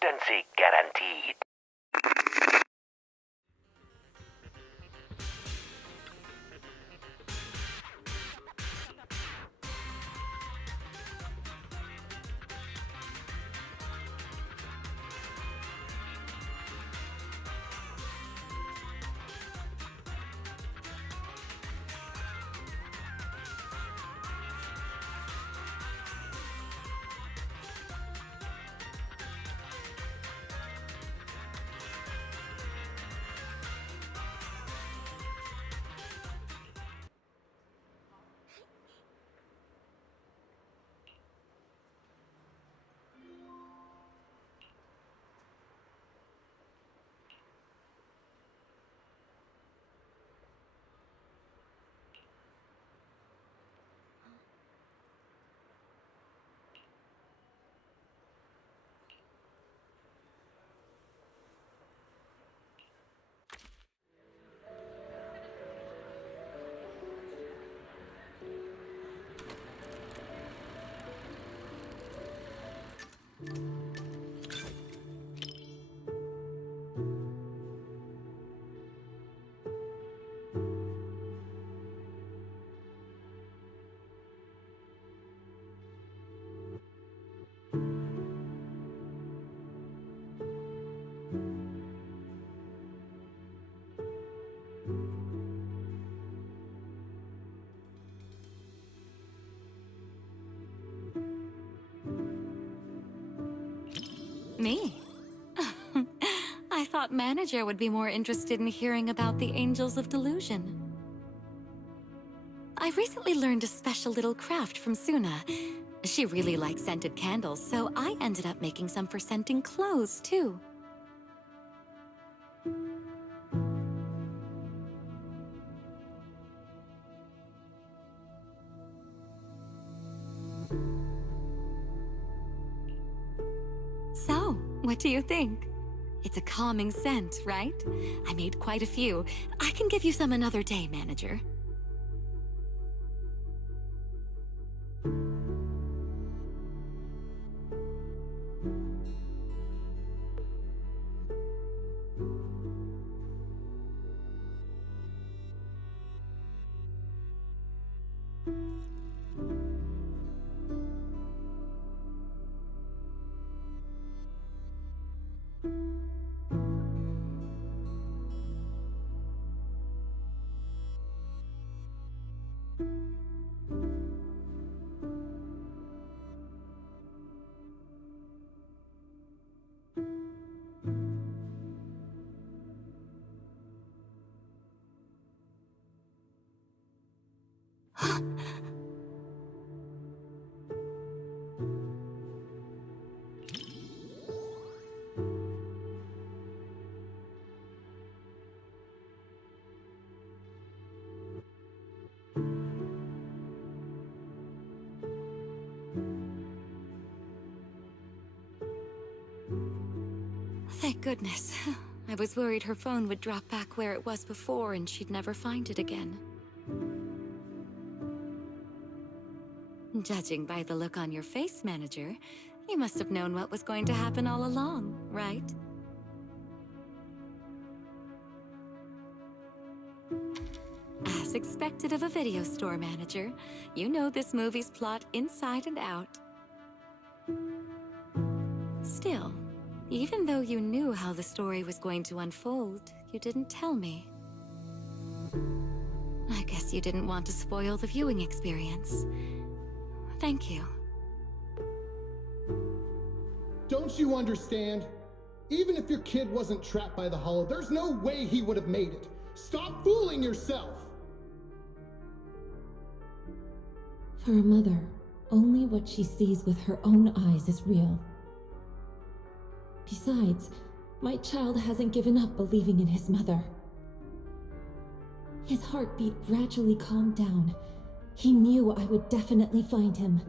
potency guaranteed. Me? I thought Manager would be more interested in hearing about the Angels of Delusion. I recently learned a special little craft from Suna. She really likes scented candles, so I ended up making some for scenting clothes, too. So, what do you think? It's a calming scent, right? I made quite a few. I can give you some another day, Manager. Thank goodness. I was worried her phone would drop back where it was before and she'd never find it again. Judging by the look on your face, Manager, you must have known what was going to happen all along, right? As expected of a video store manager, you know this movie's plot inside and out. Still, even though you knew how the story was going to unfold, you didn't tell me. I guess you didn't want to spoil the viewing experience. Thank you. Don't you understand? Even if your kid wasn't trapped by the hollow, there's no way he would have made it. Stop fooling yourself! For a mother, only what she sees with her own eyes is real. Besides, my child hasn't given up believing in his mother. His heartbeat gradually calmed down. He knew I would definitely find him.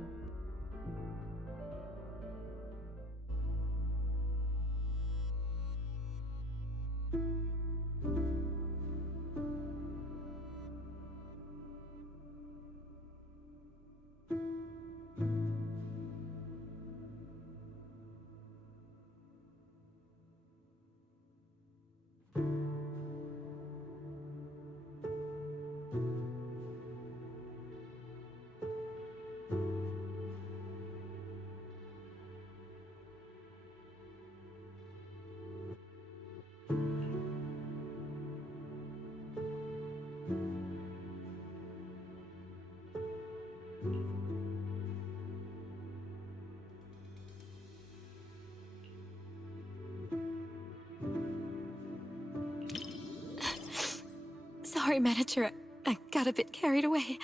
Sorry, manager. I got a bit carried away.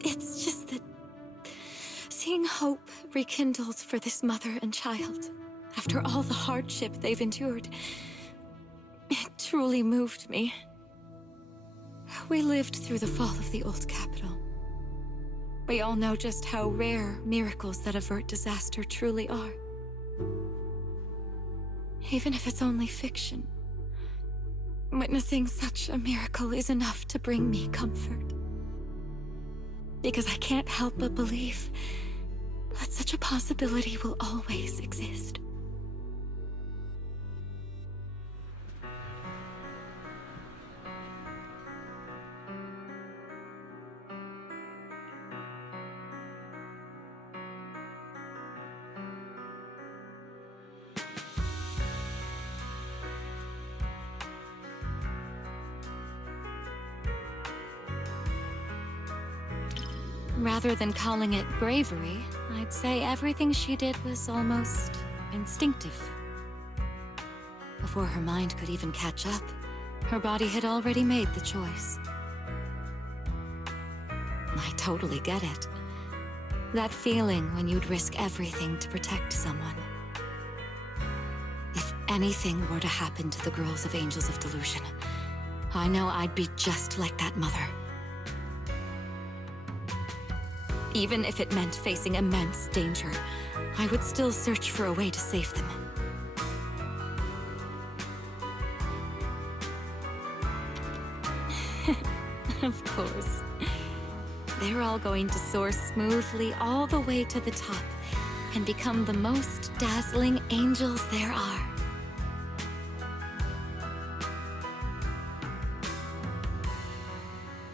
It's just that seeing hope rekindled for this mother and child, after all the hardship they've endured, it truly moved me. We lived through the fall of the old capital. We all know just how rare miracles that avert disaster truly are. Even if it's only fiction, witnessing such a miracle is enough to bring me comfort. Because I can't help but believe that such a possibility will always exist. Rather than calling it bravery, I'd say everything she did was almost instinctive. Before her mind could even catch up, her body had already made the choice. I totally get it. That feeling when you'd risk everything to protect someone. If anything were to happen to the girls of Angels of Delusion, I know I'd be just like that mother. Even if it meant facing immense danger, I would still search for a way to save them. Of course. They're all going to soar smoothly all the way to the top and become the most dazzling angels there are.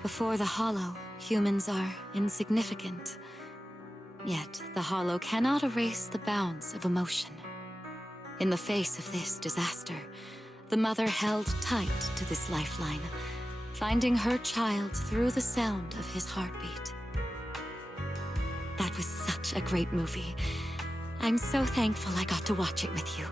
Before the Hollow, humans are insignificant. Yet, the Hollow cannot erase the bounds of emotion. In the face of this disaster, the mother held tight to this lifeline, finding her child through the sound of his heartbeat. That was such a great movie. I'm so thankful I got to watch it with you.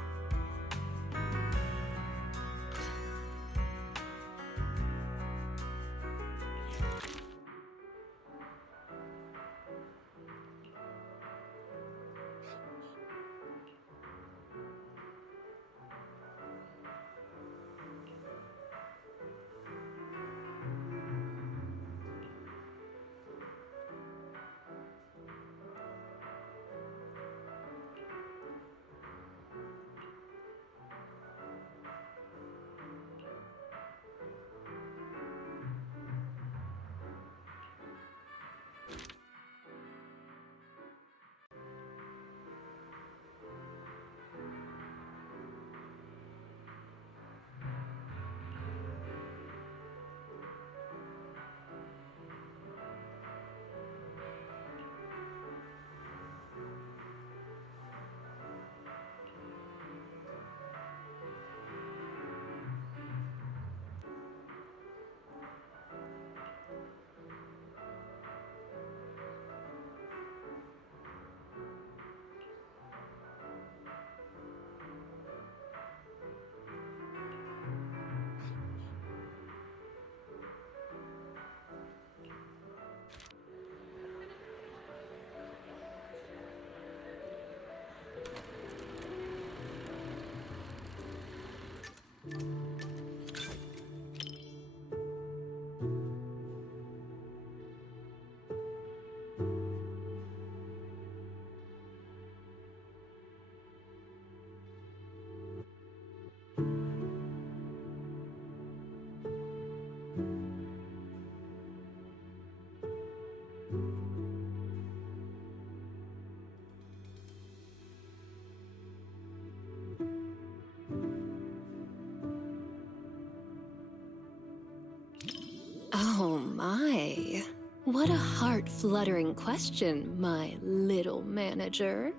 Oh my. What a heart-fluttering question, my little manager.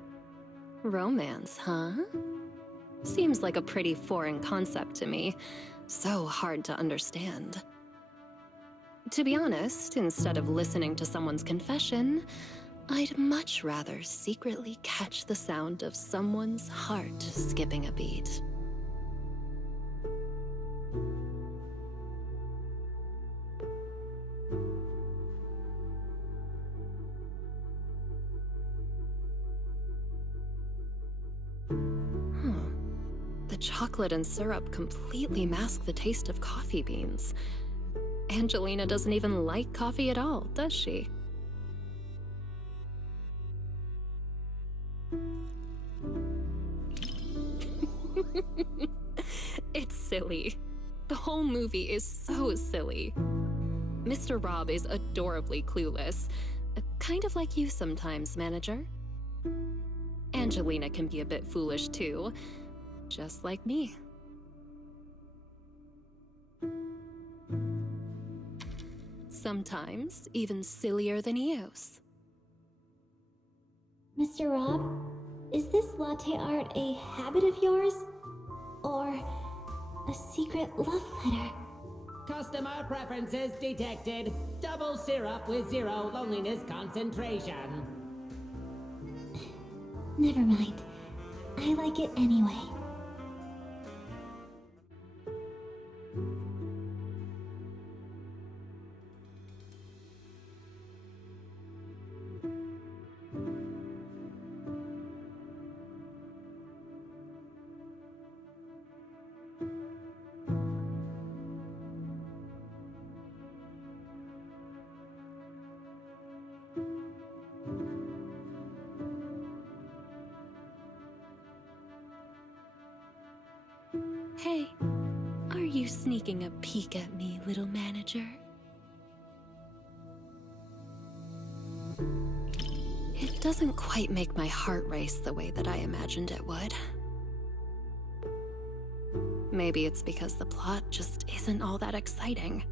Romance, huh? Seems like a pretty foreign concept to me. So hard to understand. To be honest, instead of listening to someone's confession, I'd much rather secretly catch the sound of someone's heart skipping a beat. The chocolate and syrup completely mask the taste of coffee beans. Angelina doesn't even like coffee at all, does she? It's silly. The whole movie is so silly. Mr. Rob is adorably clueless, kind of like you sometimes, manager. Angelina can be a bit foolish too, just like me. Sometimes even sillier than Eos. Mr. Rob, is this latte art a habit of yours? Or a secret love letter? Customer preferences detected. Double syrup with 0 loneliness concentration. Never mind. I like it anyway. Hey, are you sneaking a peek at me, little manager? It doesn't quite make my heart race the way that I imagined it would. Maybe it's because the plot just isn't all that exciting.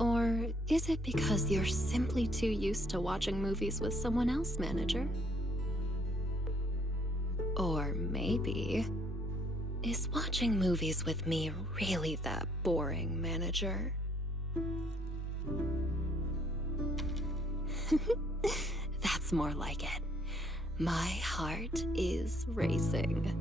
Or is it because you're simply too used to watching movies with someone else, manager? Or maybe, is watching movies with me really that boring, manager? That's more like it. My heart is racing.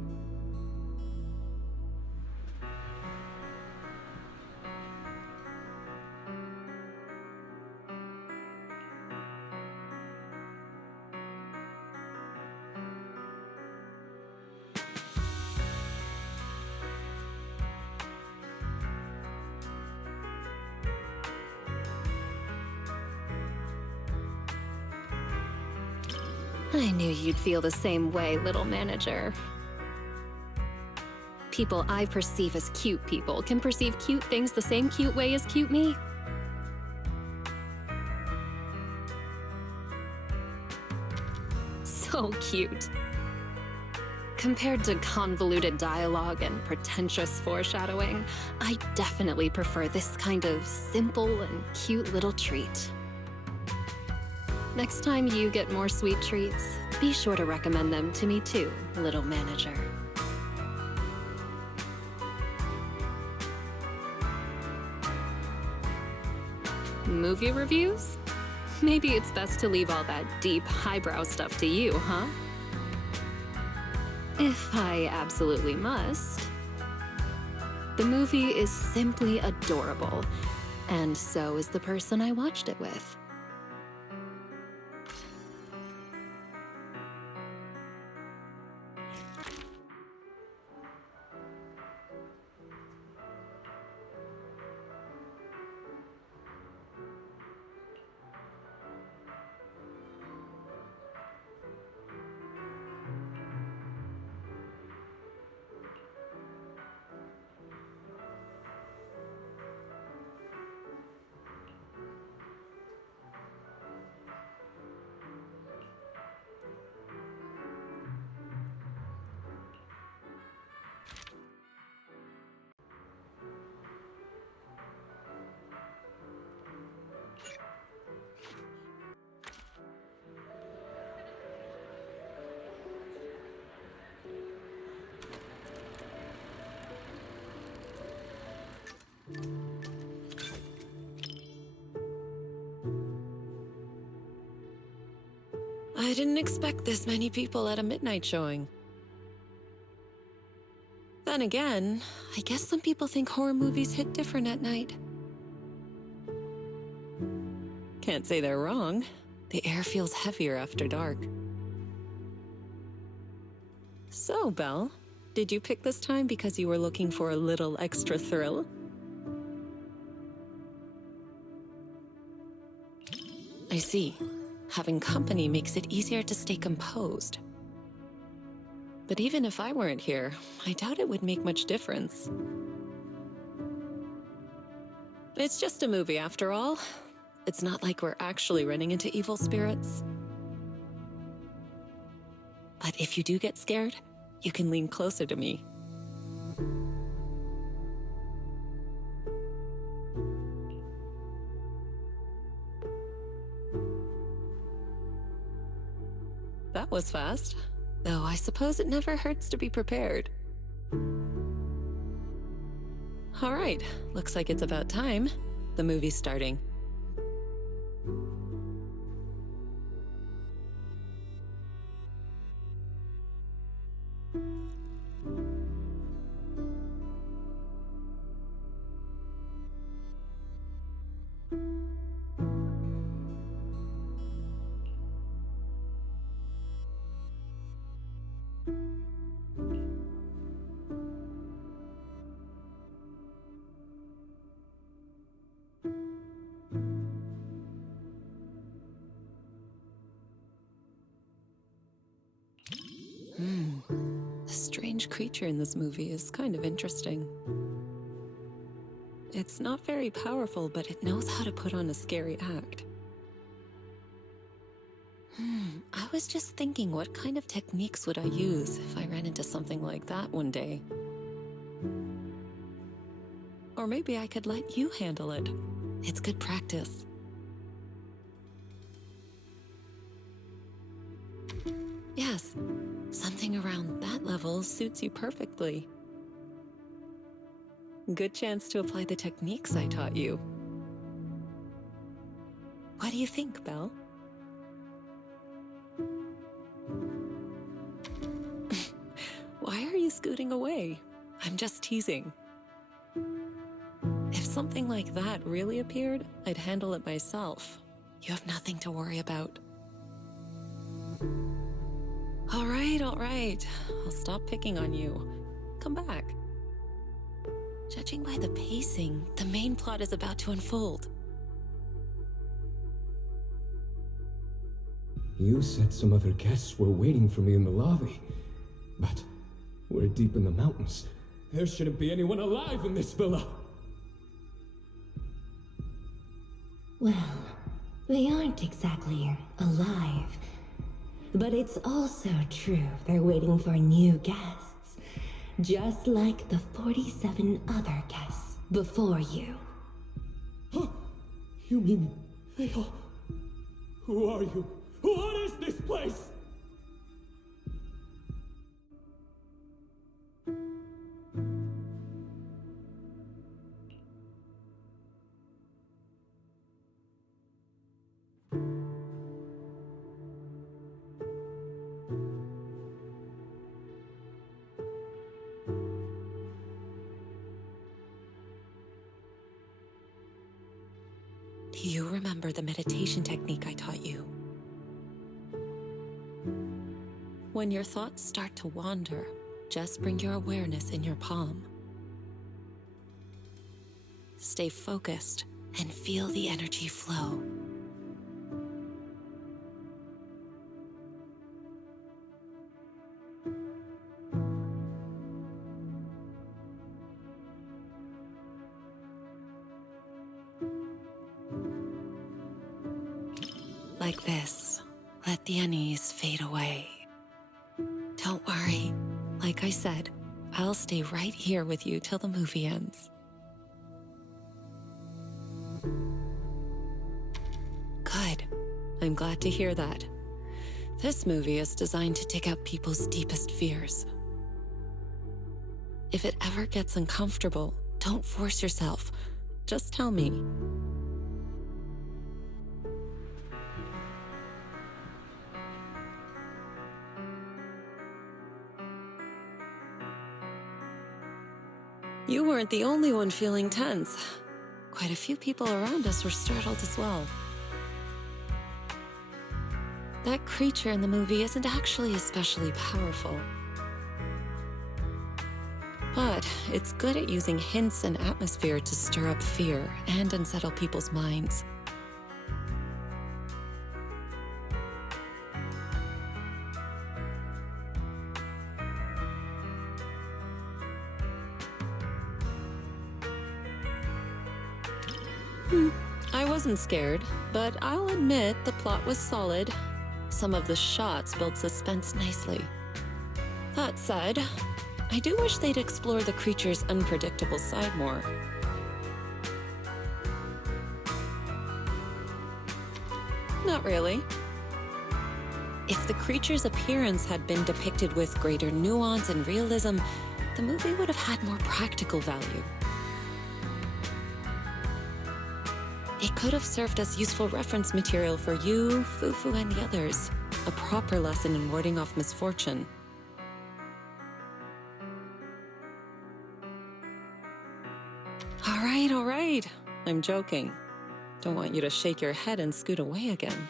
I knew you'd feel the same way, little manager. People I perceive as cute people can perceive cute things the same cute way as cute me. So cute. Compared to convoluted dialogue and pretentious foreshadowing, I definitely prefer this kind of simple and cute little treat. Next time you get more sweet treats, be sure to recommend them to me too, little manager. Movie reviews? Maybe it's best to leave all that deep, highbrow stuff to you, huh? If I absolutely must. The movie is simply adorable, and so is the person I watched it with. I didn't expect this many people at a midnight showing. Then again, I guess some people think horror movies hit different at night. Can't say they're wrong. The air feels heavier after dark. So, Belle, did you pick this time because you were looking for a little extra thrill? I see. Having company makes it easier to stay composed. But even if I weren't here, I doubt it would make much difference. It's just a movie after all. It's not like we're actually running into evil spirits. But if you do get scared, you can lean closer to me. That was fast. Though I suppose it never hurts to be prepared. All right, looks like it's about time. The movie's starting. The strange creature in this movie is kind of interesting. It's not very powerful, but it knows how to put on a scary act. I was just thinking, what kind of techniques would I use if I ran into something like that one day? Or maybe I could let you handle it. It's good practice. Yes, something around that level suits you perfectly. Good chance to apply the techniques I taught you. What do you think, Belle? Why are you scooting away? I'm just teasing. If something like that really appeared, I'd handle it myself. You have nothing to worry about. All right. I'll stop picking on you. Come back. Judging by the pacing, the main plot is about to unfold. You said some other guests were waiting for me in the lobby. But we're deep in the mountains. There shouldn't be anyone alive in this villa. Well, they aren't exactly alive. But it's also true they're waiting for new guests. Just like the 47 other guests before you. Huh? You mean they all... Who are you? What is this place? Do you remember the meditation technique I taught you? When your thoughts start to wander, just bring your awareness in your palm. Stay focused and feel the energy flow. Like this, let the unease fade away. Don't worry. Like I said, I'll stay right here with you till the movie ends. Good. I'm glad to hear that. This movie is designed to take out people's deepest fears. If it ever gets uncomfortable, don't force yourself. Just tell me. You weren't the only one feeling tense. Quite a few people around us were startled as well. That creature in the movie isn't actually especially powerful. But it's good at using hints and atmosphere to stir up fear and unsettle people's minds. I wasn't scared, but I'll admit the plot was solid. Some of the shots built suspense nicely. That said, I do wish they'd explore the creature's unpredictable side more. Not really. If the creature's appearance had been depicted with greater nuance and realism, the movie would have had more practical value. It could have served as useful reference material for you, Fufu, and the others. A proper lesson in warding off misfortune. All right. I'm joking. Don't want you to shake your head and scoot away again.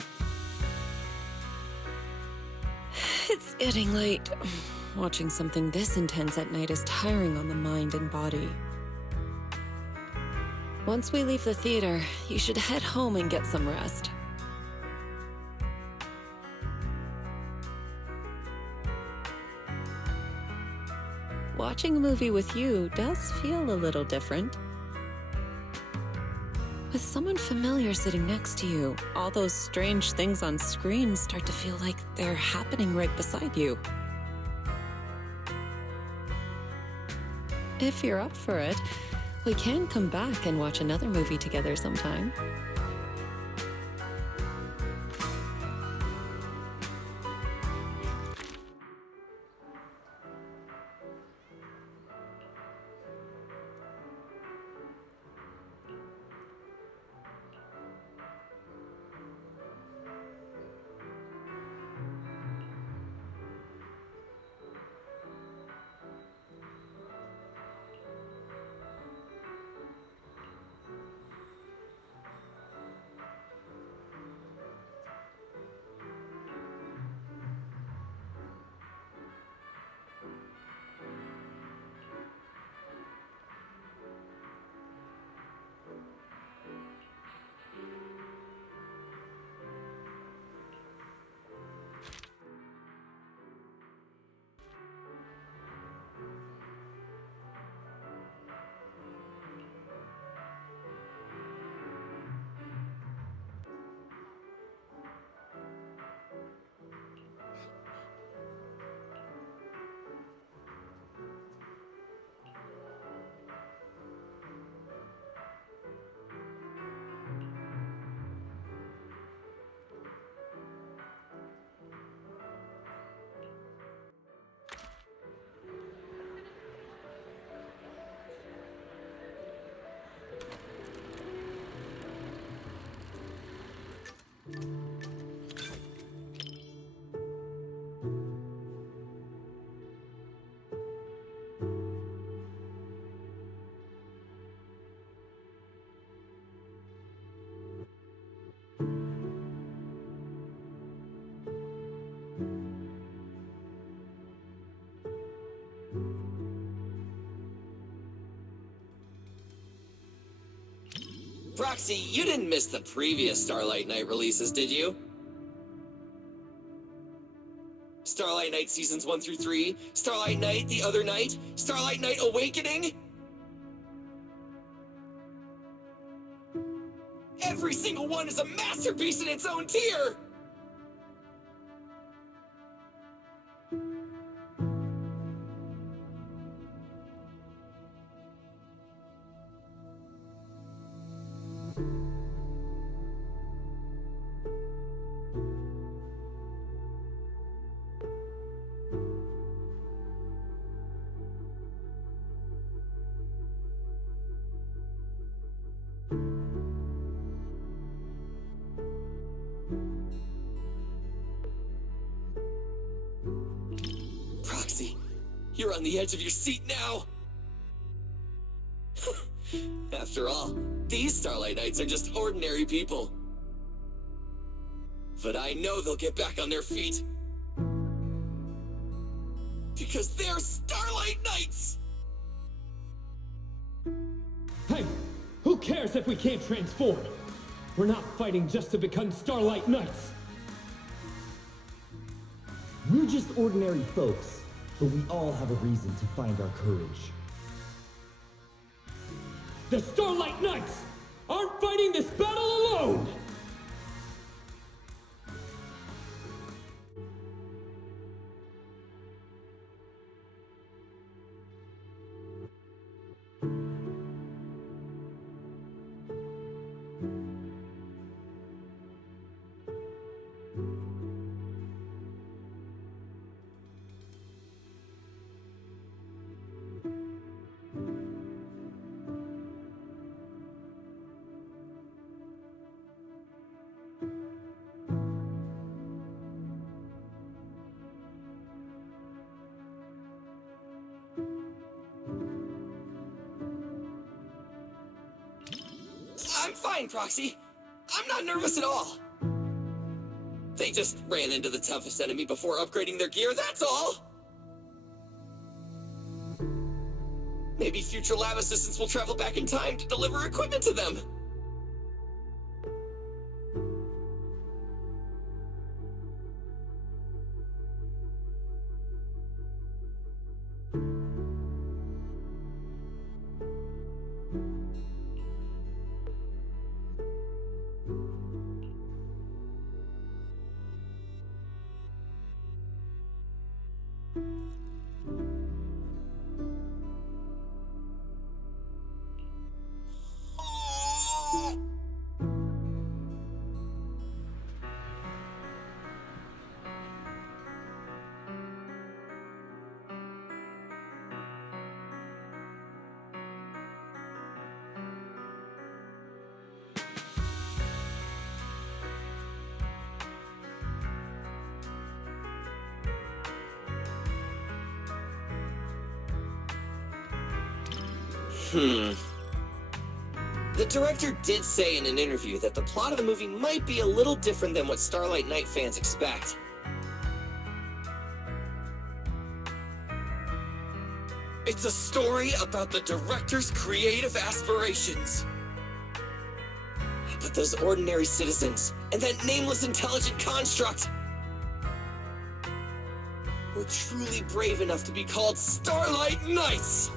It's getting late. Watching something this intense at night is tiring on the mind and body. Once we leave the theater, you should head home and get some rest. Watching a movie with you does feel a little different. With someone familiar sitting next to you, all those strange things on screen start to feel like they're happening right beside you. If you're up for it, we can come back and watch another movie together sometime. Roxy, you didn't miss the previous Starlight Night releases, did you? Starlight Night Seasons 1 through 3, Starlight Night The Other Night, Starlight Night Awakening? Every single one is a masterpiece in its own tier! Roxy, you're on the edge of your seat now! After all, these Starlight Knights are just ordinary people. But I know they'll get back on their feet. Because they're Starlight Knights! Hey! Who cares if we can't transform? We're not fighting just to become Starlight Knights! We're just ordinary folks, but we all have a reason to find our courage. The Starlight Knights aren't fighting this battle alone! I'm fine, Proxy. I'm not nervous at all. They just ran into the toughest enemy before upgrading their gear, that's all! Maybe future lab assistants will travel back in time to deliver equipment to them. The director did say in an interview that the plot of the movie might be a little different than what Starlight Knight fans expect. It's a story about the director's creative aspirations. But those ordinary citizens and that nameless intelligent construct were truly brave enough to be called Starlight Knights!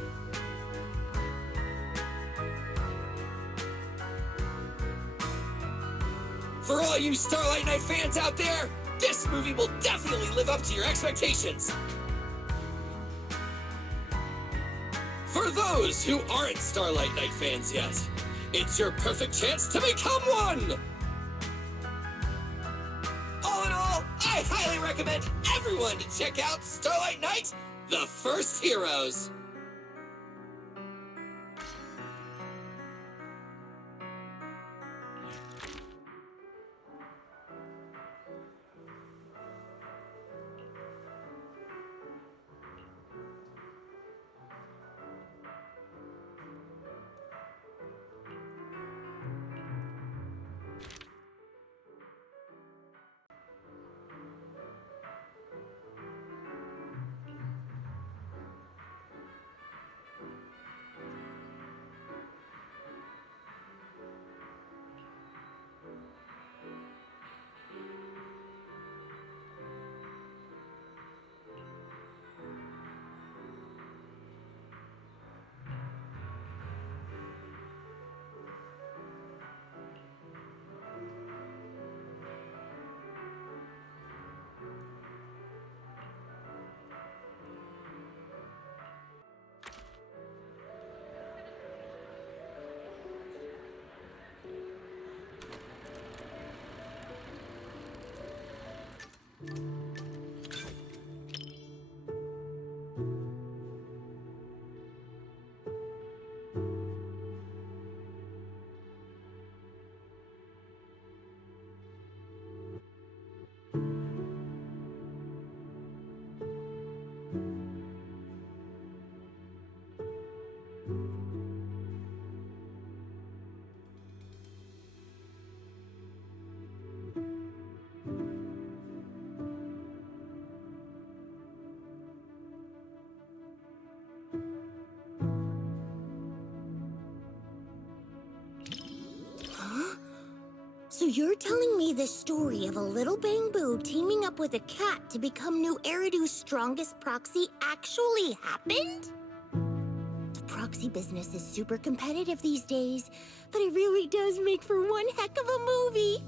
For all you Starlight Knight fans out there, this movie will definitely live up to your expectations! For those who aren't Starlight Knight fans yet, it's your perfect chance to become one! All in all, I highly recommend everyone to check out Starlight Knight, The First Heroes! So you're telling me the story of a little bamboo teaming up with a cat to become New Eridu's strongest proxy actually happened? The proxy business is super competitive these days, but it really does make for one heck of a movie.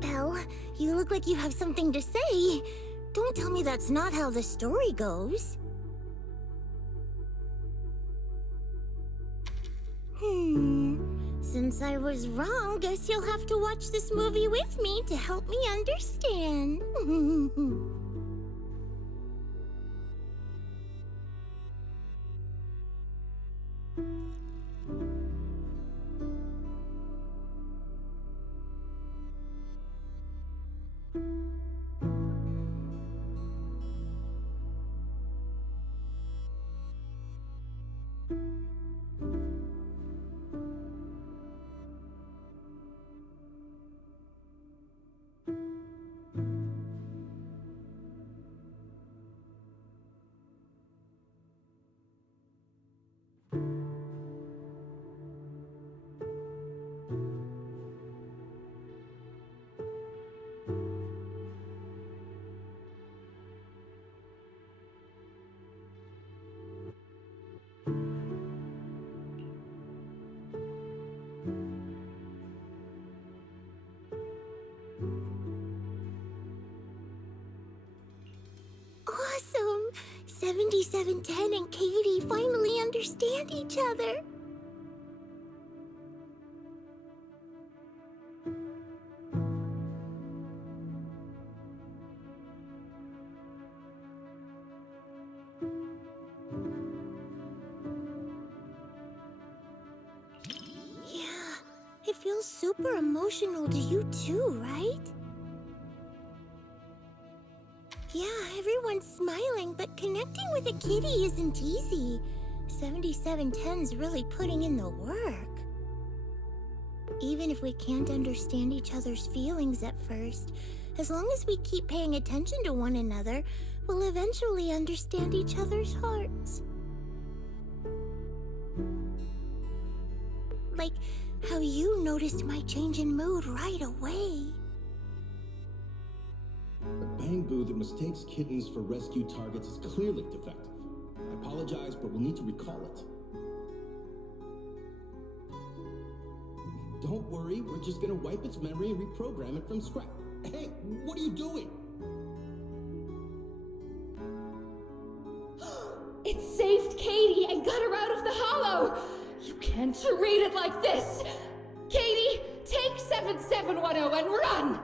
Belle, you look like you have something to say. Don't tell me that's not how the story goes. Since I was wrong, guess you'll have to watch this movie with me to help me understand. Awesome! 7710 and Katie finally understand each other. Yeah, it feels super emotional to you too, right? Yeah, everyone's smiling, but connecting with a kitty isn't easy. 7710's really putting in the work. Even if we can't understand each other's feelings at first, as long as we keep paying attention to one another, we'll eventually understand each other's hearts. Like how you noticed my change in mood right away. A bamboo that mistakes kittens for rescue targets is clearly defective. I apologize, but we'll need to recall it. Don't worry, we're just gonna wipe its memory and reprogram it from scratch. Hey, what are you doing? It saved Katie and got her out of the hollow! You can't treat it like this! Katie, take 7710 and run!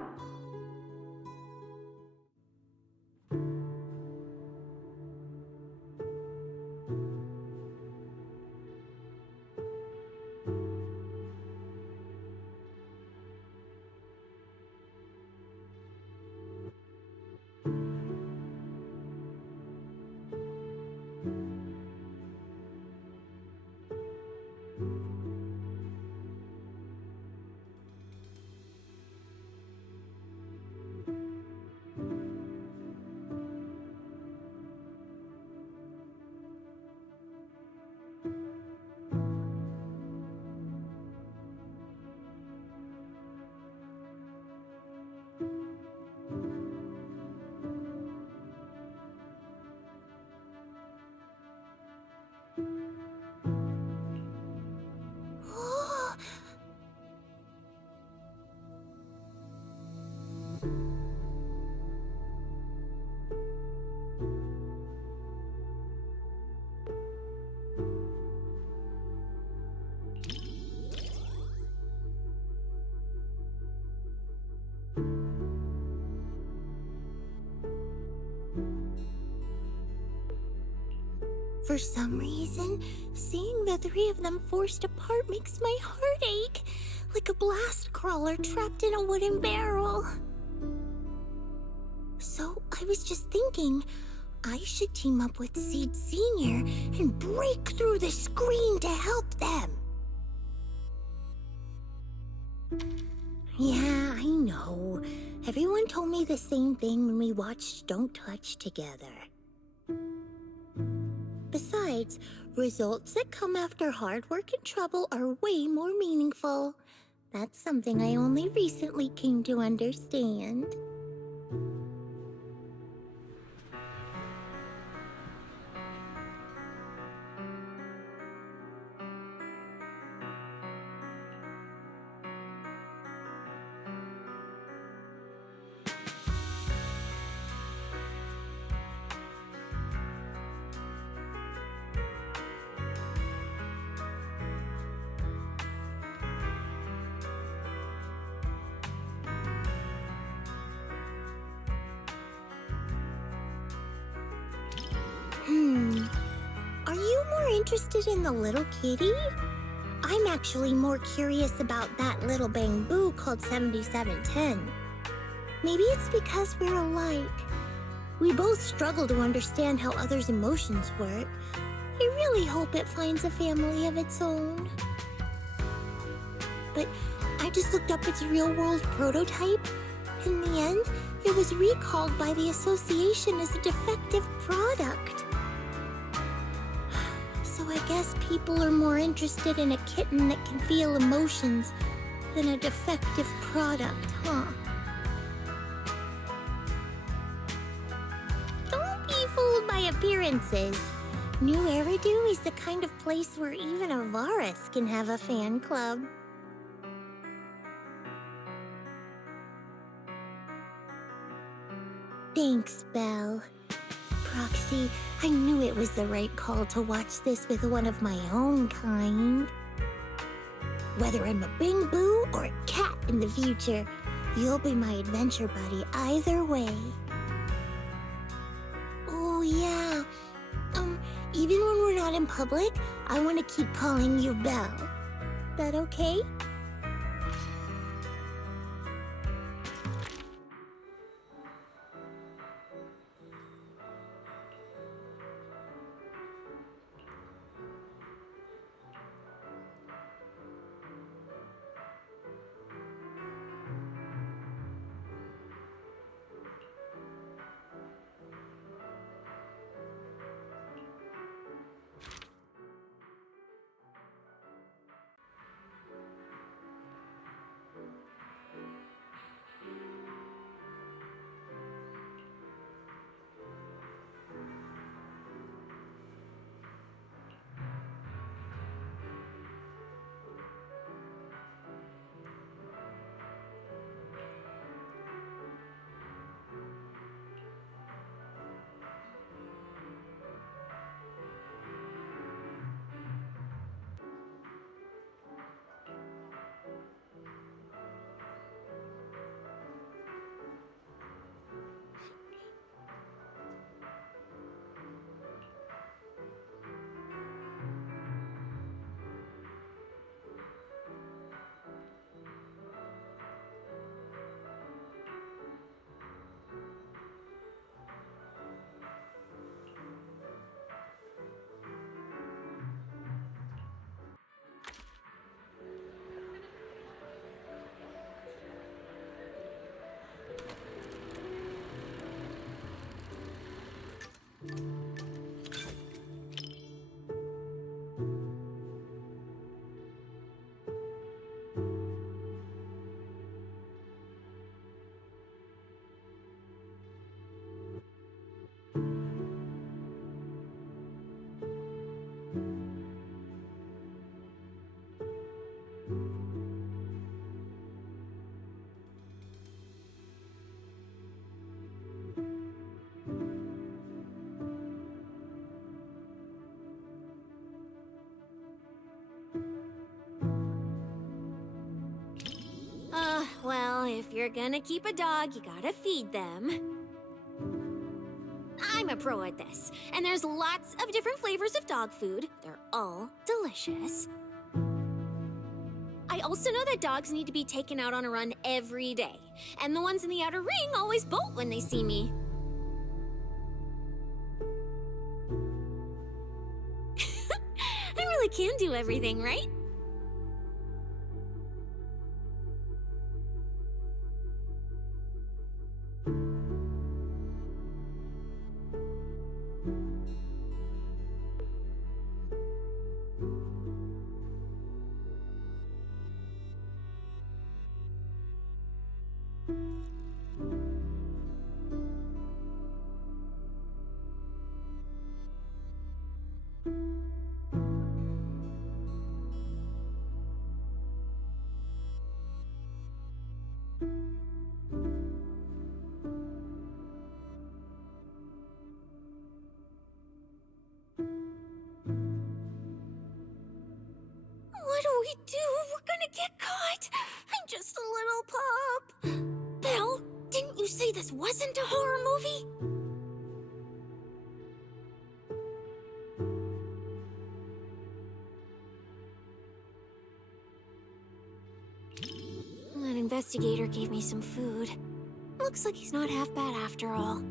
For some reason, seeing the three of them forced apart makes my heart ache, like a blast crawler trapped in a wooden barrel. So I was just thinking, I should team up with Seed Senior and break through the screen to help them. Yeah, I know. Everyone told me the same thing when we watched Don't Touch together. Besides, results that come after hard work and trouble are way more meaningful. That's something I only recently came to understand. Are you more interested in the little kitty? I'm actually more curious about that little bamboo called 7710. Maybe it's because we're alike. We both struggle to understand how others' emotions work. I really hope it finds a family of its own. But I just looked up its real-world prototype. In the end, it was recalled by the association as a defective product. So I guess people are more interested in a kitten that can feel emotions than a defective product, huh? Don't be fooled by appearances. New Eridu is the kind of place where even a Varus can have a fan club. Thanks, Belle. Proxy, I knew it was the right call to watch this with one of my own kind. Whether I'm a bamboo or a cat in the future, you'll be my adventure buddy either way. Oh, yeah. Even when we're not in public, I want to keep calling you Belle. That okay? Well, if you're gonna keep a dog, you gotta feed them. I'm a pro at this, and there's lots of different flavors of dog food. They're all delicious. I also know that dogs need to be taken out on a run every day, and the ones in the outer ring always bolt when they see me. I really can do everything, right? we do? We're gonna get caught. I'm just a little pup. Belle, didn't you say this wasn't a horror movie? That investigator gave me some food. Looks like he's not half bad after all.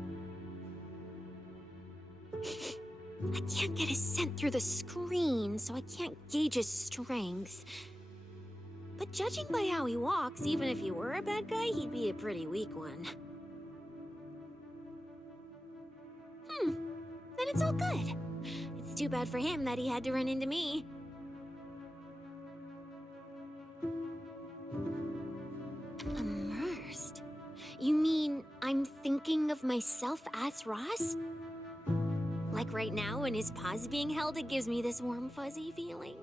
I can't get his scent through the screen, so I can't gauge his strength. But judging by how he walks, even if he were a bad guy, he'd be a pretty weak one. Then it's all good. It's too bad for him that he had to run into me. Immersed? You mean I'm thinking of myself as Ross? Like right now when his paw's being held, it gives me this warm fuzzy feeling.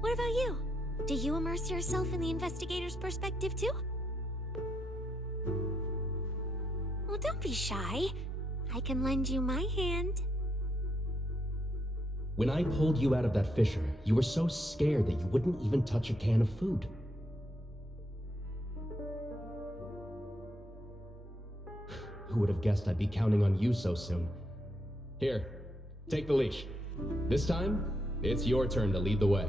What about you? Do you immerse yourself in the investigator's perspective too? Well, don't be shy. I can lend you my hand. When I pulled you out of that fissure, you were so scared that you wouldn't even touch a can of food. Who would have guessed I'd be counting on you so soon? Here, take the leash. This time, it's your turn to lead the way.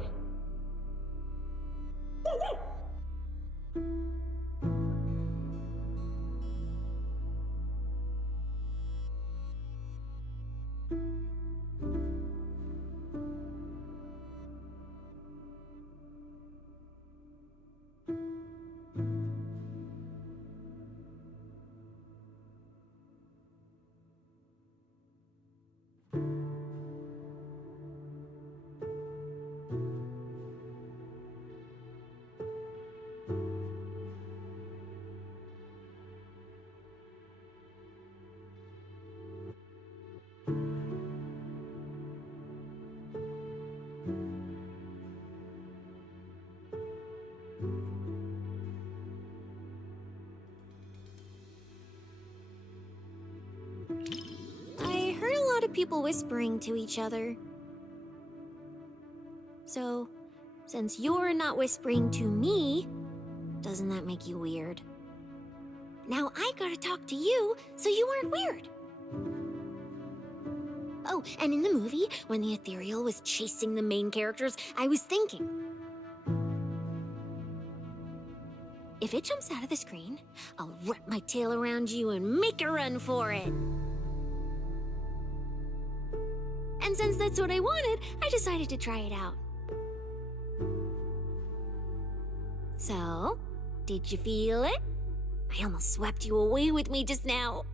People whispering to each other. So, since you're not whispering to me, doesn't that make you weird? Now I gotta talk to you, so you aren't weird. Oh, and in the movie, when the ethereal was chasing the main characters, I was thinking, if it jumps out of the screen, I'll wrap my tail around you and make a run for it. And since that's what I wanted, I decided to try it out. So, did you feel it? I almost swept you away with me just now.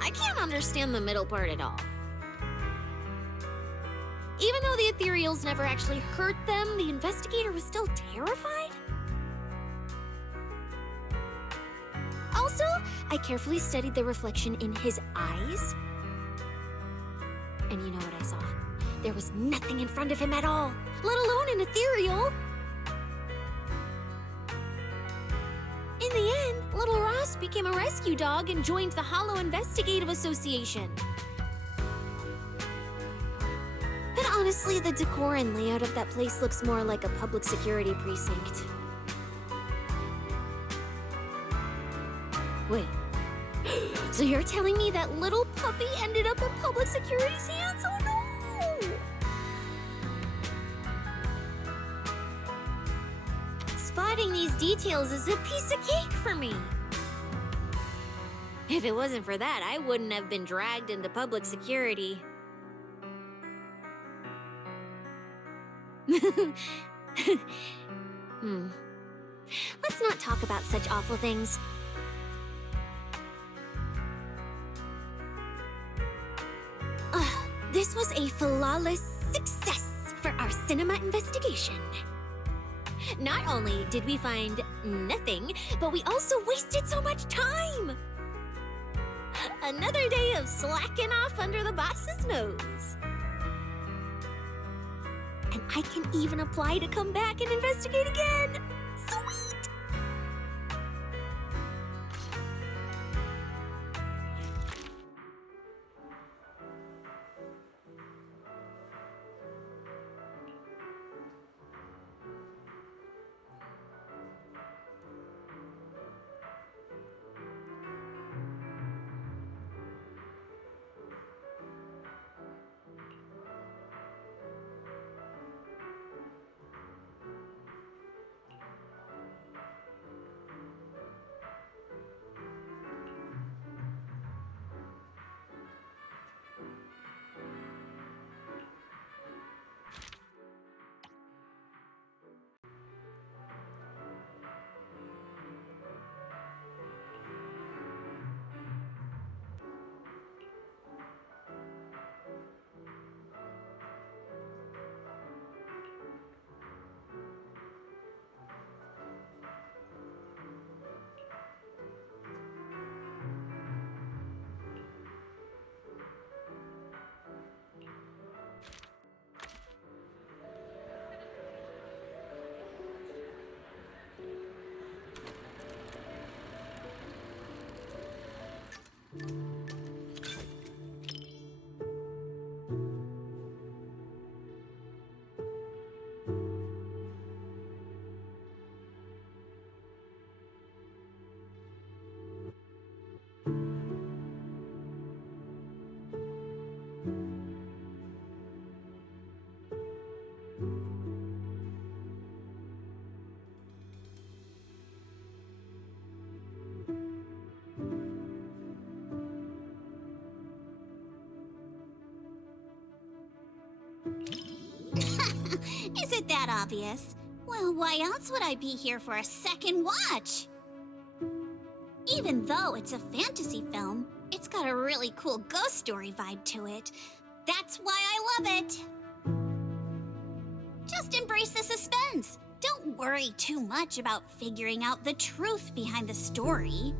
I can't understand the middle part at all. Even though the ethereals never actually hurt them, the investigator was still terrified? Also, I carefully studied the reflection in his eyes. And you know what I saw? There was nothing in front of him at all, let alone an ethereal. In the end, little Ross became a rescue dog and joined the Hollow Investigative Association. But honestly, the decor and layout of that place looks more like a public security precinct. Wait, so you're telling me that little puppy ended up in public security's hands? Oh no! Spotting these details is a piece of cake for me. If it wasn't for that, I wouldn't have been dragged into public security. Let's not talk about such awful things. This was a flawless success for our cinema investigation. Not only did we find nothing, but we also wasted so much time! Another day of slacking off under the boss's nose. And I can even apply to come back and investigate again! Sweet! Is it that obvious? Well, why else would I be here for a second watch? Even though it's a fantasy film, it's got a really cool ghost story vibe to it. That's why I love it. Just embrace the suspense. Don't worry too much about figuring out the truth behind the story.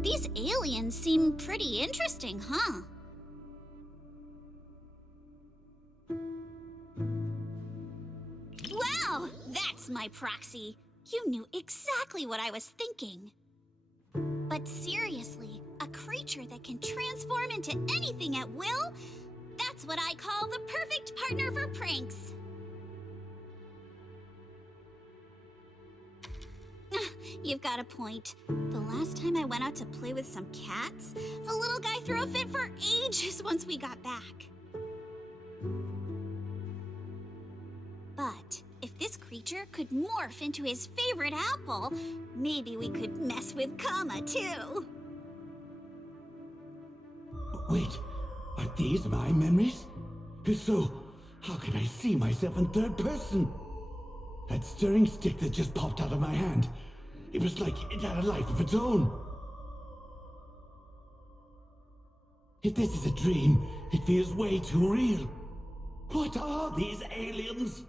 These aliens seem pretty interesting, huh? Wow, that's my proxy. You knew exactly what I was thinking. But seriously, a creature that can transform into anything at will? That's what I call the perfect partner for pranks. You've got a point. The last time I went out to play with some cats, the little guy threw a fit for ages once we got back. But if this creature could morph into his favorite apple, maybe we could mess with Kama too. Wait, are these my memories? If so, how can I see myself in third person? That stirring stick that just popped out of my hand. It was like it had a life of its own. If this is a dream, it feels way too real. What are these aliens?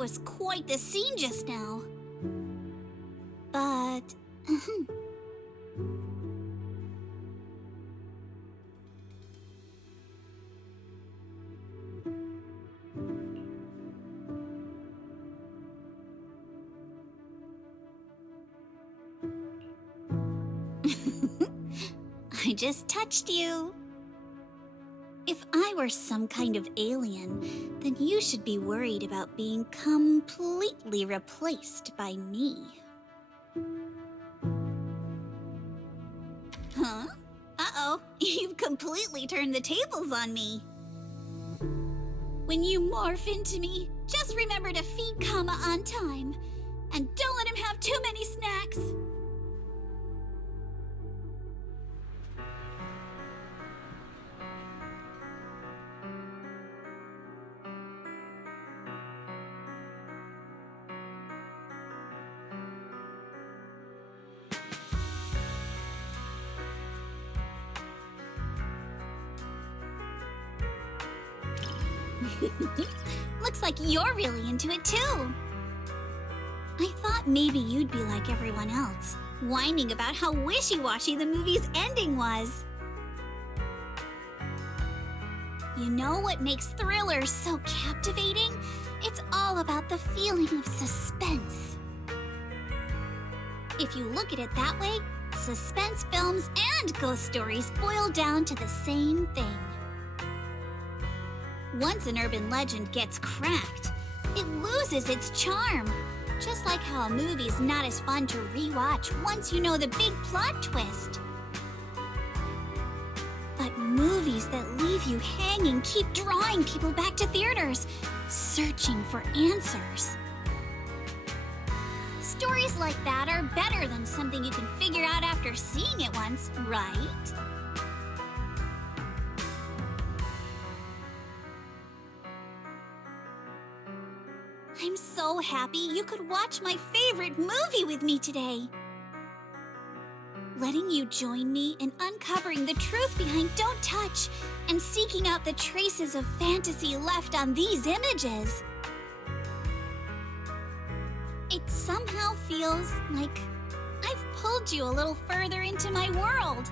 was quite the scene just now. But... I just touched you. If I were some kind of alien, then you should be worried about being completely replaced by me. Huh? Uh-oh, you've completely turned the tables on me. When you morph into me, just remember to feed Kama on time. And don't let him have too many snacks. Looks like you're really into it too. I thought maybe you'd be like everyone else, whining about how wishy-washy the movie's ending was. You know what makes thrillers so captivating? It's all about the feeling of suspense. If you look at it that way, suspense films and ghost stories boil down to the same thing. Once an urban legend gets cracked, it loses its charm. Just like how a movie's not as fun to rewatch once you know the big plot twist. But movies that leave you hanging keep drawing people back to theaters, searching for answers. Stories like that are better than something you can figure out after seeing it once, right? I'm so happy you could watch my favorite movie with me today. Letting you join me in uncovering the truth behind Don't Touch and seeking out the traces of fantasy left on these images. It somehow feels like I've pulled you a little further into my world.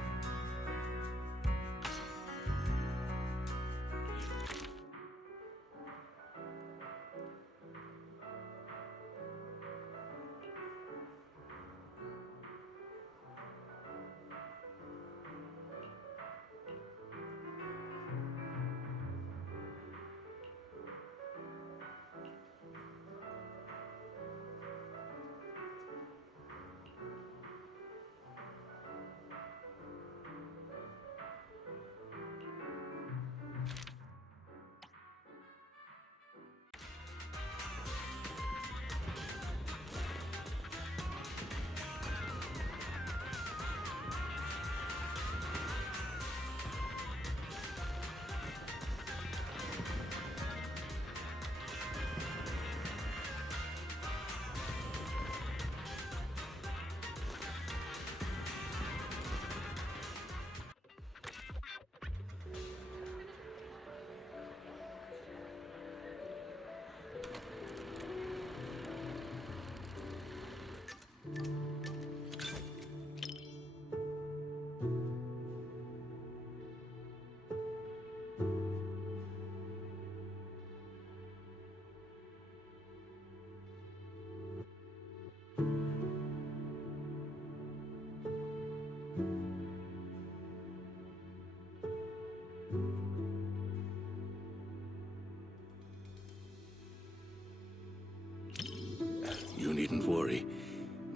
You needn't worry.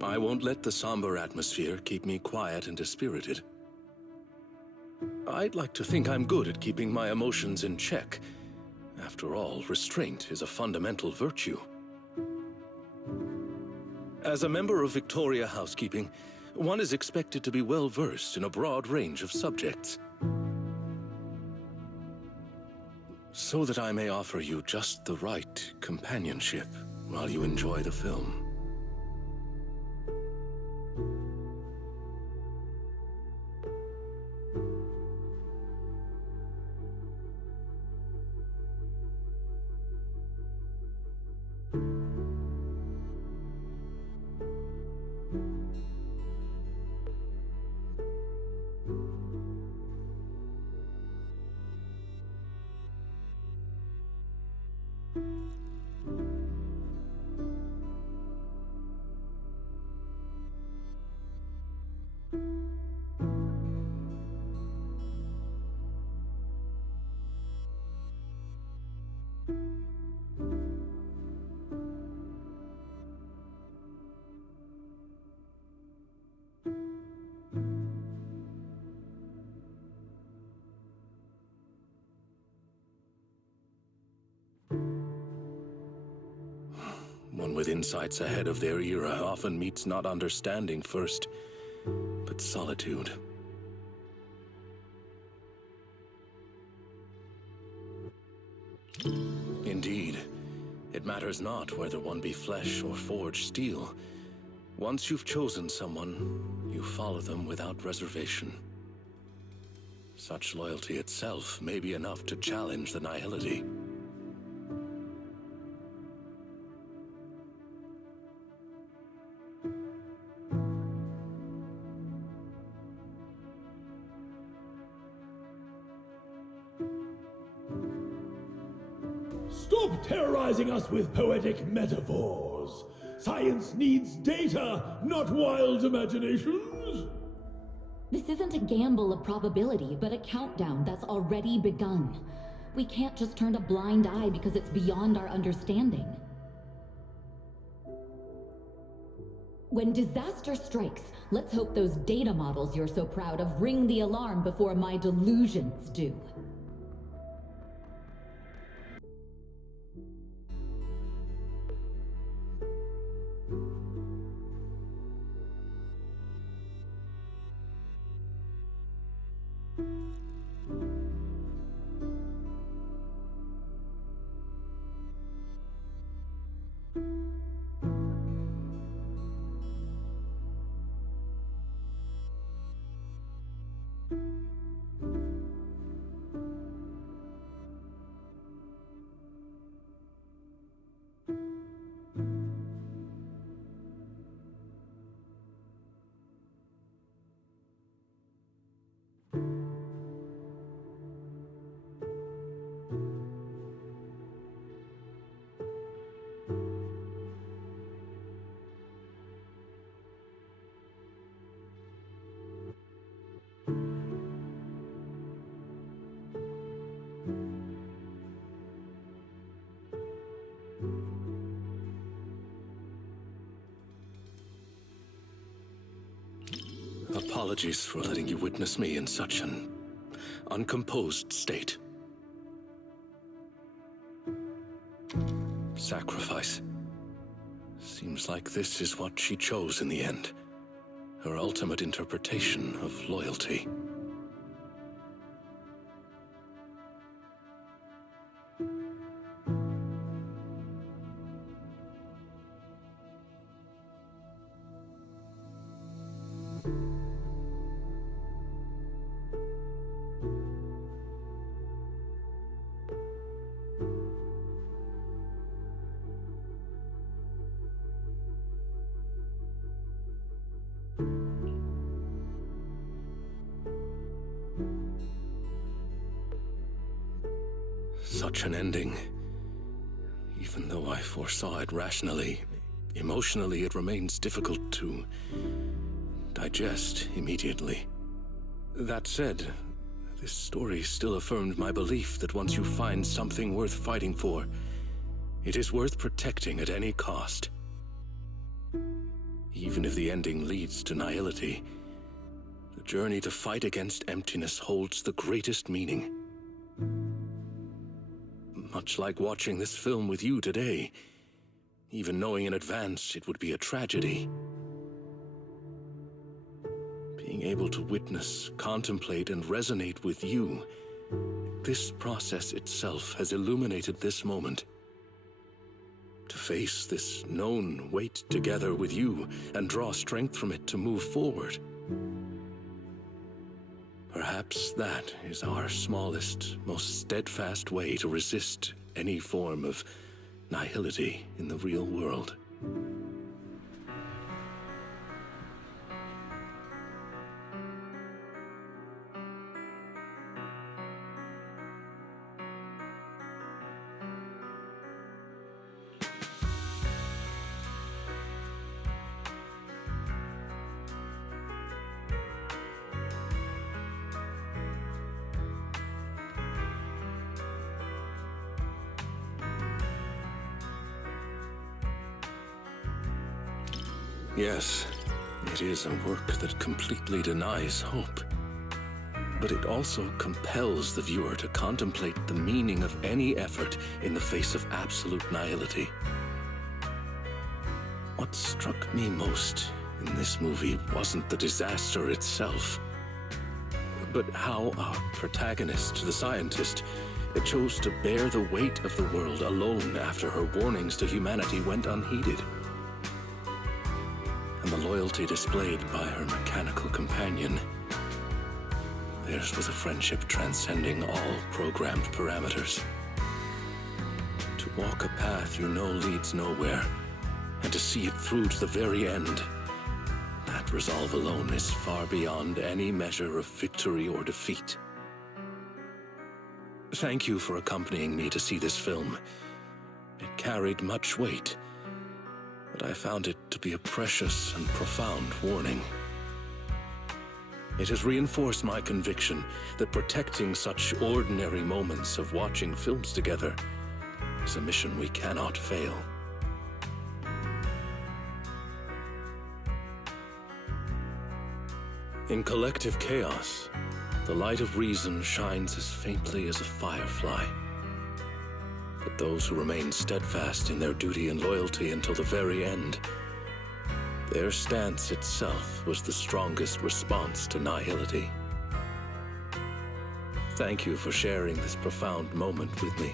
I won't let the somber atmosphere keep me quiet and dispirited. I'd like to think I'm good at keeping my emotions in check. After all, restraint is a fundamental virtue. As a member of Victoria Housekeeping, one is expected to be well-versed in a broad range of subjects. So that I may offer you just the right companionship while you enjoy the film. One with insights ahead of their era often meets not understanding first, but solitude. Indeed, it matters not whether one be flesh or forged steel. Once you've chosen someone, you follow them without reservation. Such loyalty itself may be enough to challenge the nihility. Stop terrorizing us with poetic metaphors. Science needs data, not wild imaginations. This isn't a gamble of probability, but a countdown that's already begun. We can't just turn a blind eye because it's beyond our understanding. When disaster strikes, let's hope those data models you're so proud of ring the alarm before my delusions do. Apologies for letting you witness me in such an uncomposed state. Sacrifice. Seems like this is what she chose in the end. Her ultimate interpretation of loyalty. Such an ending. Even though I foresaw it rationally, emotionally it remains difficult to digest immediately. That said, this story still affirmed my belief that once you find something worth fighting for, it is worth protecting at any cost. Even if the ending leads to nihility, the journey to fight against emptiness holds the greatest meaning. Much like watching this film with you today, even knowing in advance it would be a tragedy. Being able to witness, contemplate, and resonate with you, this process itself has illuminated this moment. To face this known weight together with you and draw strength from it to move forward. Perhaps that is our smallest, most steadfast way to resist any form of nihility in the real world. Yes, it is a work that completely denies hope. But it also compels the viewer to contemplate the meaning of any effort in the face of absolute nihility. What struck me most in this movie wasn't the disaster itself, but how our protagonist, the scientist, chose to bear the weight of the world alone after her warnings to humanity went unheeded. And the loyalty displayed by her mechanical companion. Theirs was a friendship transcending all programmed parameters. To walk a path you know leads nowhere, and to see it through to the very end, that resolve alone is far beyond any measure of victory or defeat. Thank you for accompanying me to see this film. It carried much weight, but I found it to be a precious and profound warning. It has reinforced my conviction that protecting such ordinary moments of watching films together is a mission we cannot fail. In collective chaos, the light of reason shines as faintly as a firefly. But those who remain steadfast in their duty and loyalty until the very end, their stance itself was the strongest response to nihility. Thank you for sharing this profound moment with me.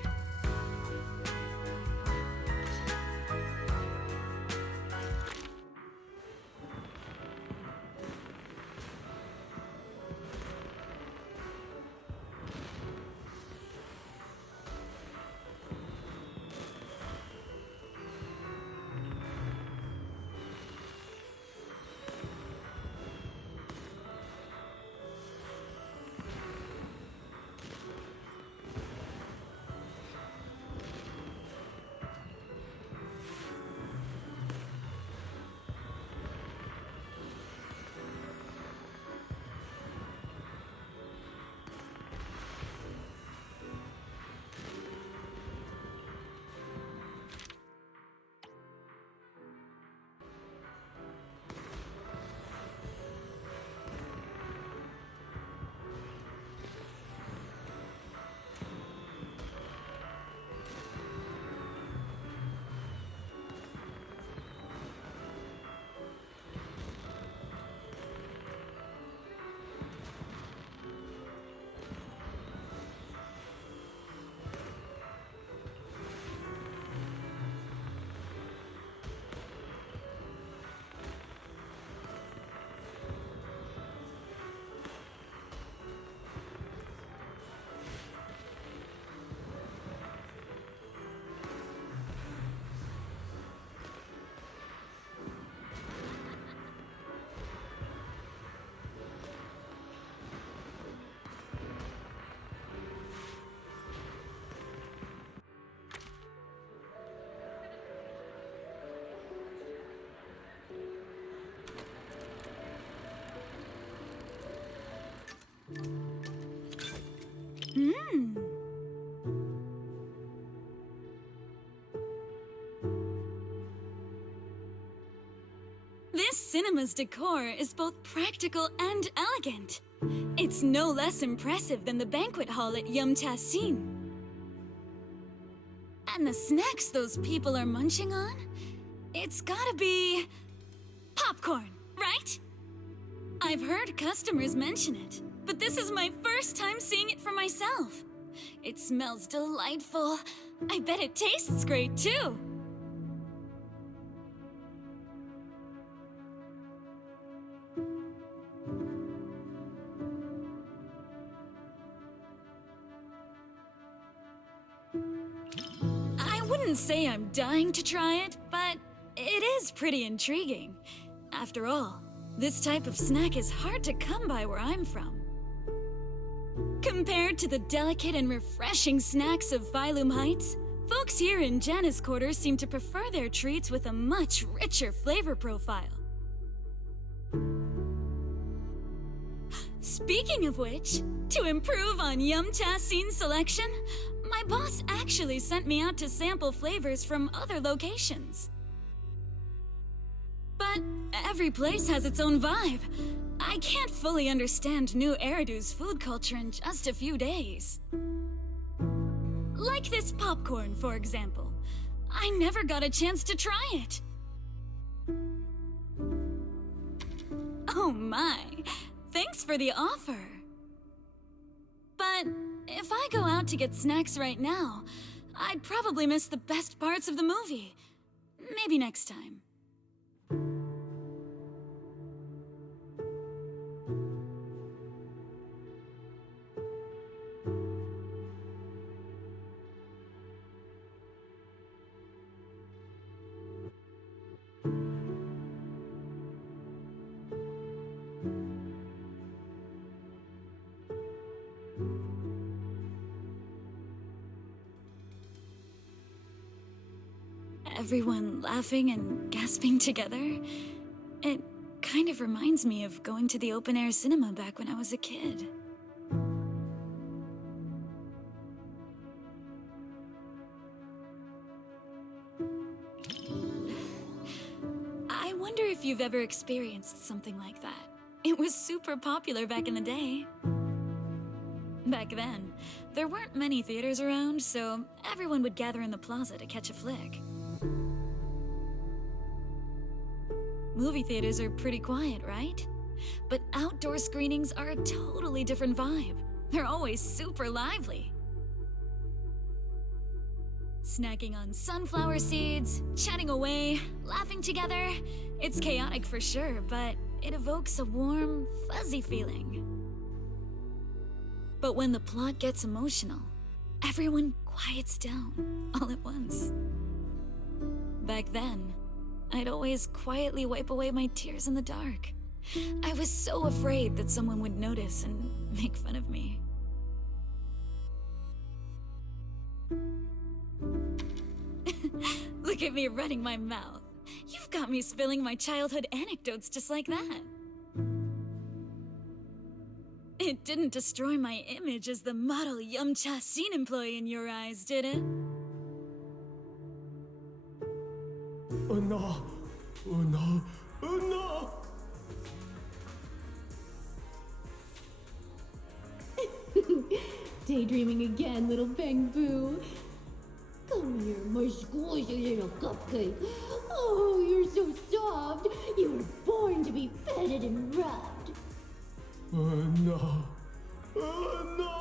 This cinema's decor is both practical and elegant. It's no less impressive than the banquet hall at Yum-Ta-Sin. And the snacks those people are munching on? It's gotta be... popcorn, right? I've heard customers mention it, but this is my first time seeing it for myself. It smells delightful. I bet it tastes great, too. I wouldn't say I'm dying to try it, but it is pretty intriguing. After all, this type of snack is hard to come by where I'm from. Compared to the delicate and refreshing snacks of Phylum Heights, folks here in Janus Quarters seem to prefer their treats with a much richer flavor profile. Speaking of which, to improve on Yum-Ta-Sin's selection, my boss actually sent me out to sample flavors from other locations. But every place has its own vibe. I can't fully understand New Eridu's food culture in just a few days. Like this popcorn, for example. I never got a chance to try it. Oh my, thanks for the offer. But if I go out to get snacks right now, I'd probably miss the best parts of the movie. Maybe next time. Everyone laughing and gasping together. It kind of reminds me of going to the open-air cinema back when I was a kid. I wonder if you've ever experienced something like that. It was super popular back in the day. Back then, there weren't many theaters around, so everyone would gather in the plaza to catch a flick. Movie theaters are pretty quiet, right? But outdoor screenings are a totally different vibe. They're always super lively. Snacking on sunflower seeds, chatting away, laughing together. It's chaotic for sure, but it evokes a warm, fuzzy feeling. But when the plot gets emotional, everyone quiets down all at once. Back then, I'd always quietly wipe away my tears in the dark. I was so afraid that someone would notice and make fun of me. Look at me running my mouth. You've got me spilling my childhood anecdotes just like that. It didn't destroy my image as the model Yumcha scene employee in your eyes, did it? Oh no! Oh no! Oh no! Daydreaming again, little Bangbu. Come here, my squishy little cupcake. Oh, you're so soft. You were born to be petted and rubbed. Oh no! Oh no!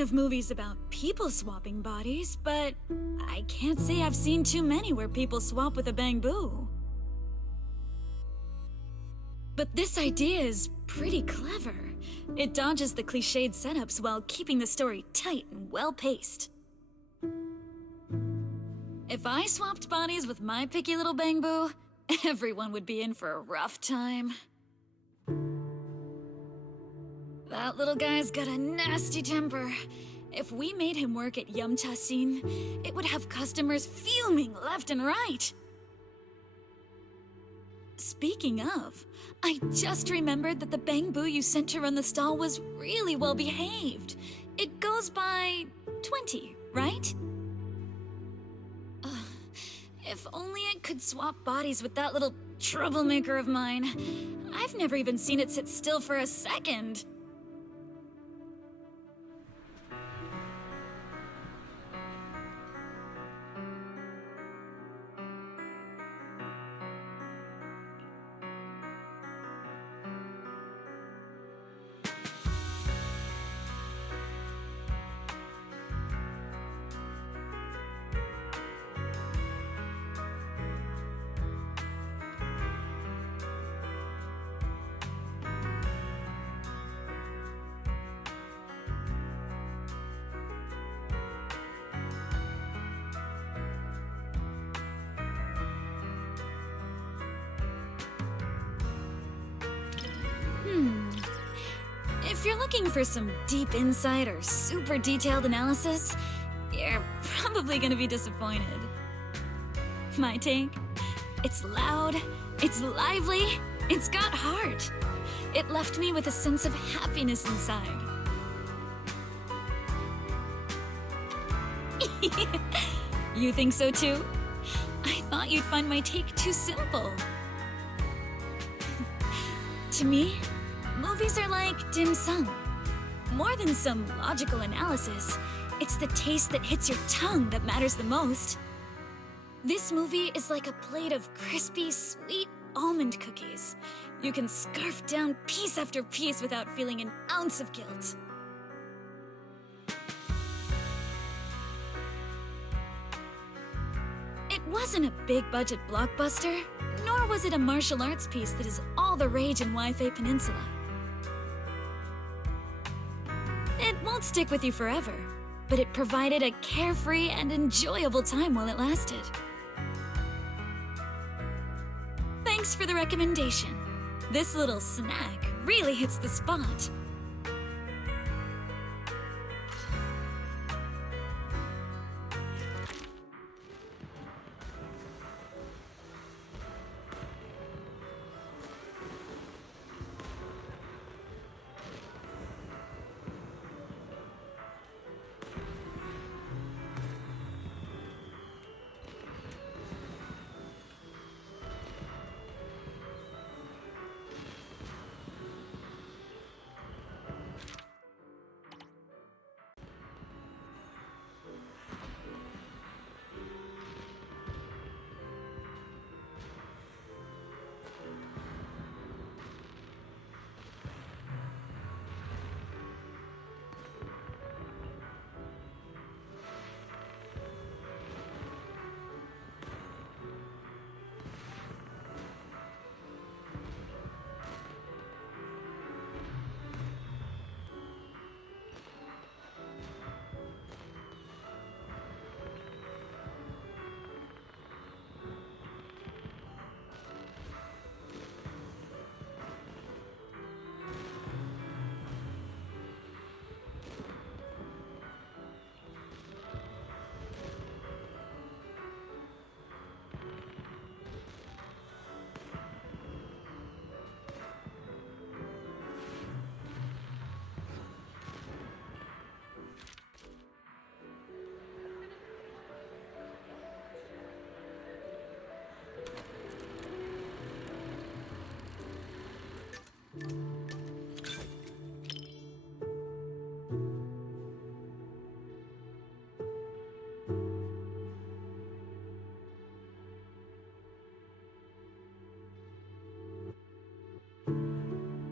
Of movies about people swapping bodies, but I can't say I've seen too many where people swap with a bangbu. But this idea is pretty clever. It dodges the cliched setups while keeping the story tight and well-paced. If I swapped bodies with my picky little bangbu, everyone would be in for a rough time. That little guy's got a nasty temper. If we made him work at Yumcha Scene, it would have customers fuming left and right. Speaking of, I just remembered that the bangbu you sent to run the stall was really well behaved. It goes by 20, right? If only I could swap bodies with that little troublemaker of mine. I've never even seen it sit still for a second. If you're looking for some deep insight or super detailed analysis, you're probably gonna be disappointed. My take? It's loud, it's lively, it's got heart. It left me with a sense of happiness inside. You think so too? I thought you'd find my take too simple. To me, movies are like dim sum. More than some logical analysis, it's the taste that hits your tongue that matters the most. This movie is like a plate of crispy, sweet almond cookies. You can scarf down piece after piece without feeling an ounce of guilt. It wasn't a big-budget blockbuster, nor was it a martial arts piece that is all the rage in Wi-Fi Peninsula. It won't stick with you forever, but it provided a carefree and enjoyable time while it lasted. Thanks for the recommendation. This little snack really hits the spot.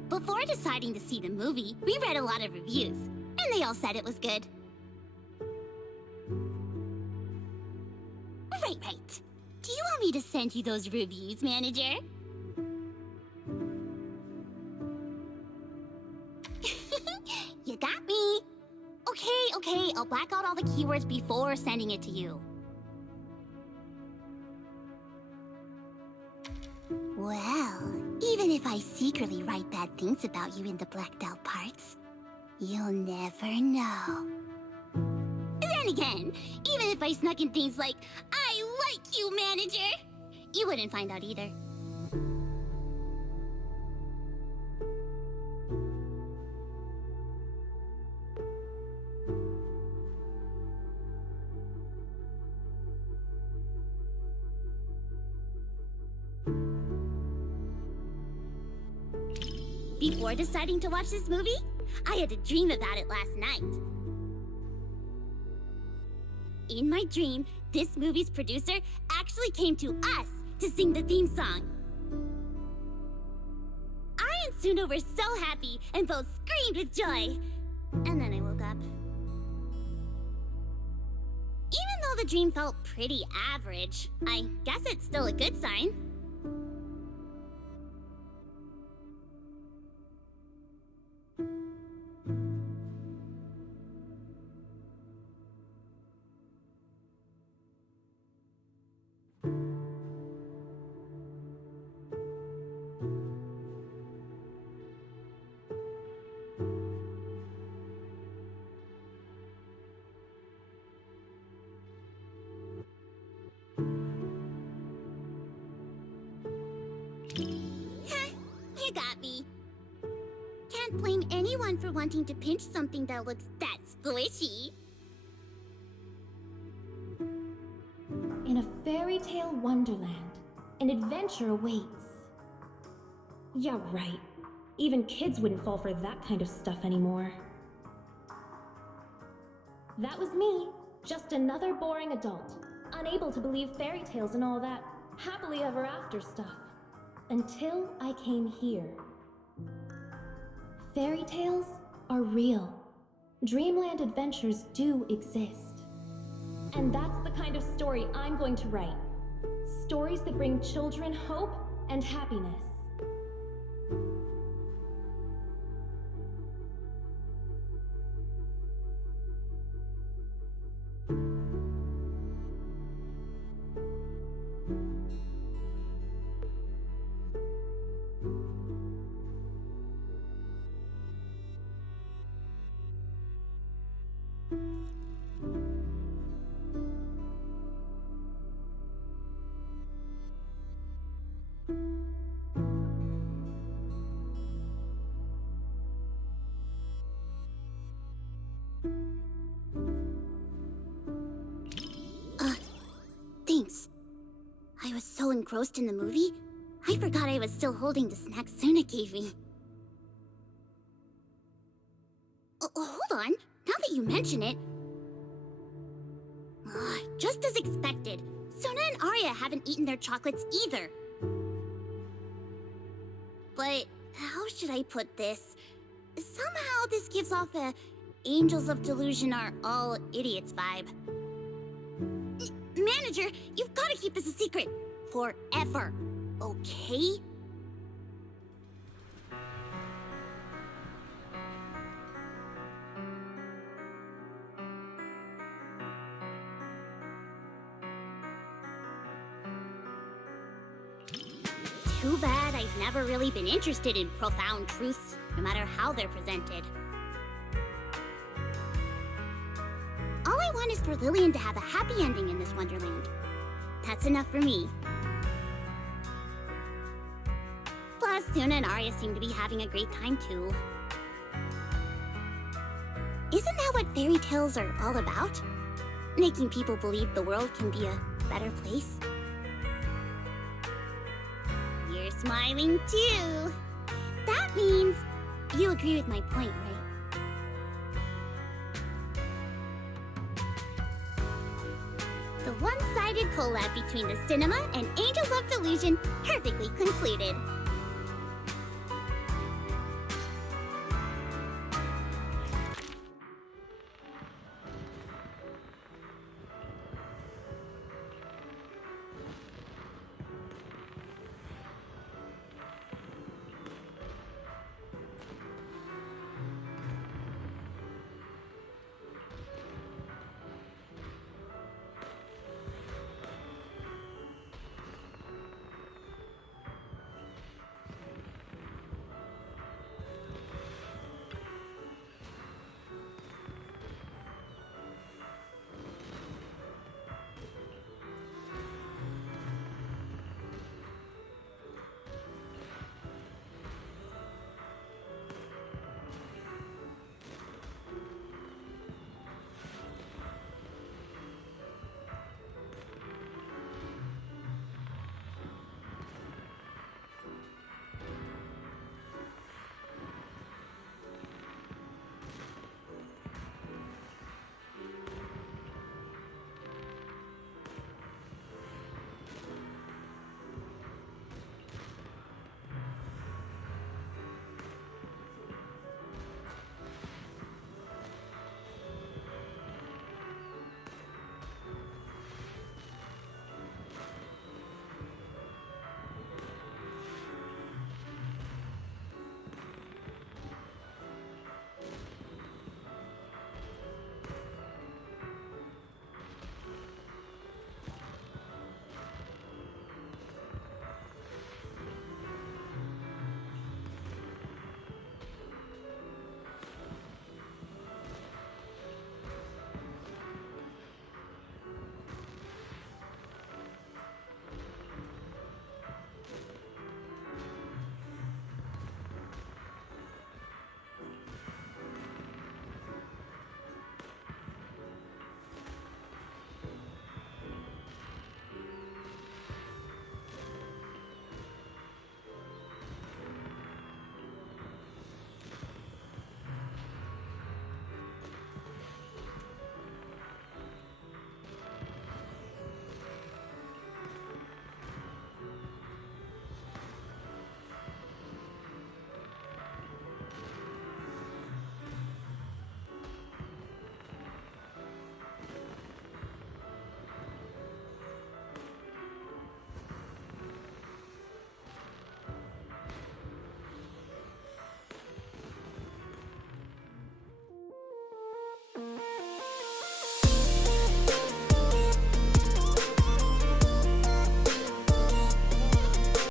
Before deciding to see the movie, we read a lot of reviews, and they all said it was good. Right. Do you want me to send you those reviews, manager? You got me. Okay, I'll black out all the keywords before sending it to you. Well, even if I secretly write bad things about you in the blacked out parts, you'll never know. Then again, even if I snuck in things like, I like you, manager, you wouldn't find out either. Before deciding to watch this movie, I had a dream about it last night. In my dream, this movie's producer actually came to us to sing the theme song. I and Suno were so happy and both screamed with joy. And then I woke up. Even though the dream felt pretty average, I guess it's still a good sign. blame anyone for wanting to pinch something that looks that squishy. In a fairy tale wonderland, an adventure awaits. Yeah, right. Even kids wouldn't fall for that kind of stuff anymore. That was me, just another boring adult, unable to believe fairy tales and all that happily ever after stuff. Until I came here. Fairy tales are real. Dreamland adventures do exist. And that's the kind of story I'm going to write. Stories that bring children hope and happiness. Thanks. I was so engrossed in the movie, I forgot I was still holding the snack Suna gave me. Hold on. Now that you mention it... just as expected, Suna and Arya haven't eaten their chocolates either. But how should I put this? Somehow this gives off a Angels of Delusion are all idiots vibe. Manager, you've got to keep this a secret. Forever. Okay? Too bad I've never really been interested in profound truths, no matter how they're presented. All I want is for Lillian to have a happy ending in this wonderland. That's enough for me. Plus, Suna and Arya seem to be having a great time too. Isn't that what fairy tales are all about? Making people believe the world can be a better place? You're smiling too. That means you agree with my point, right? The one-sided collab between the cinema and Angels of Delusion perfectly concluded.